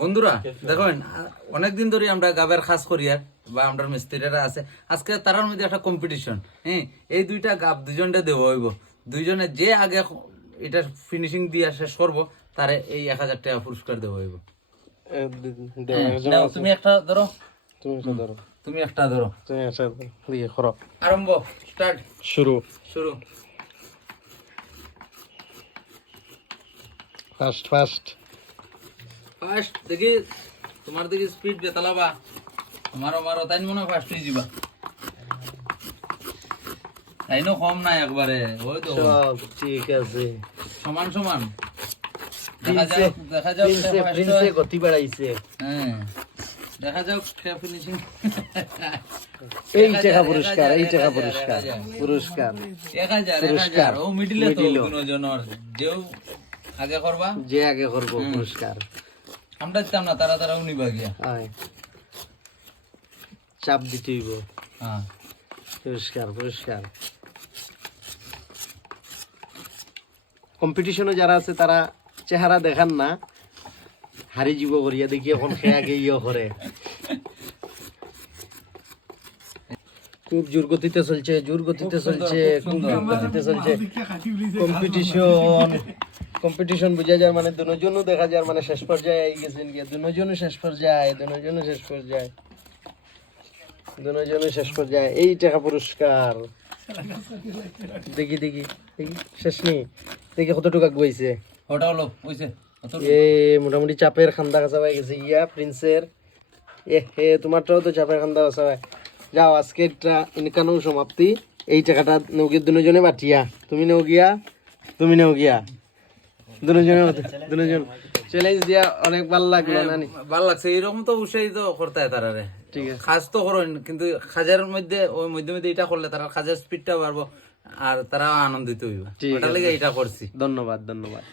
বন্ধুরা দেখেন অনেকদিন ধরে আমরা গাবের খাস করিয়ার বা আমরা মিস্ত্রিরা আছে আজকে তারার মধ্যে একটা কম্পিটিশন। হ্যাঁ, এই দুইটা গাব দুজনটা দেওয়া হইব, দুইজনে যে আগে এটা ফিনিশিং দিয়ে শেষ করবো তারে এই 1000 টাকা পুরস্কার দেওয়া হইব। নাও, তুমি একটা ধরো, তুমি একটা ধরো, আরম্ভ, স্টার্ট, শুরু শুরু। ফার্স্ট ফার্স্ট দেখি তোমার দেখি স্পিড বেতালাবা, মারো মারো, তাই মনে হয় ফার্স্ট হয়ে যাবা। তাইনো কম নাই একবারে, ওই তো সব ঠিক আছে। সমান সমান। দেখা যাক দেখা যাক প্রিন্সে গতি বাড়াইছে। হ্যাঁ, দেখা যাক ফিনিশিং। এই টাকা পুরস্কার, এই টাকা পুরস্কার, পুরস্কার 1000 ও মিডিলে তো কোনো জনের যেও আগে করবা, যে আগে করব পুরস্কার। আমরা দিতাম না, তারা তারাও নিবা গিয়া। আয় চাপ দিতে হইব। হ্যাঁ, পুরস্কার পুরস্কার। কম্পিটিশনে যারা আছে তারা চেহারা দেখান না, হারি জীব করিয়া দেখি এখন সে আগে ইয়ে করে। খুব জোর গতিতে চলছে, জোর গতিতে চলছে, খুব জোর গতিতে চলছে কম্পিটিশন। কম্পিটিশন বুঝা যায় মানে দুজনও দেখা যায় মানে শেষ পর্যায়ে আই গেছেন গিয়া, দুজনও শেষ পর্যায়ে, দুজনও শেষ পর্যায়ে, দুজনও শেষ পর্যায়ে। এই টাকা পুরস্কার দেখি দেখি দেখি, শেষ নেই, দেখি কতটুকু আগুয়াইছে। ওটা হলো হইছে। এ মোটামুটি চাপের খান্দা কাছাবাই গেছে ইয়া প্রিন্সের। এ হে তোমারটাও তো চাপের খান্দা কাছাবাই। যাও আজকে একটা ইনকানো সমাপ্তি। এই টাকাটা নৌকির দুজনে বাটিয়া, তুমি নেও গিয়া, তুমি নেও গিয়া, দুজন চ্যালেঞ্জ দিয়া। অনেক ভালো লাগলো নানি, ভালো লাগছে। এরকম তো উৎসাহিত করতে হয় তারারে। ঠিক আছে, কাজ তো করেন, কিন্তু কাজের মধ্যে ওই মধ্যে মধ্যে এটা করলে তারা কাজের স্পিডটা বাড়বো আর তারা আনন্দিত হইবা। ওটার লেগে এটা করছি। ধন্যবাদ ধন্যবাদ।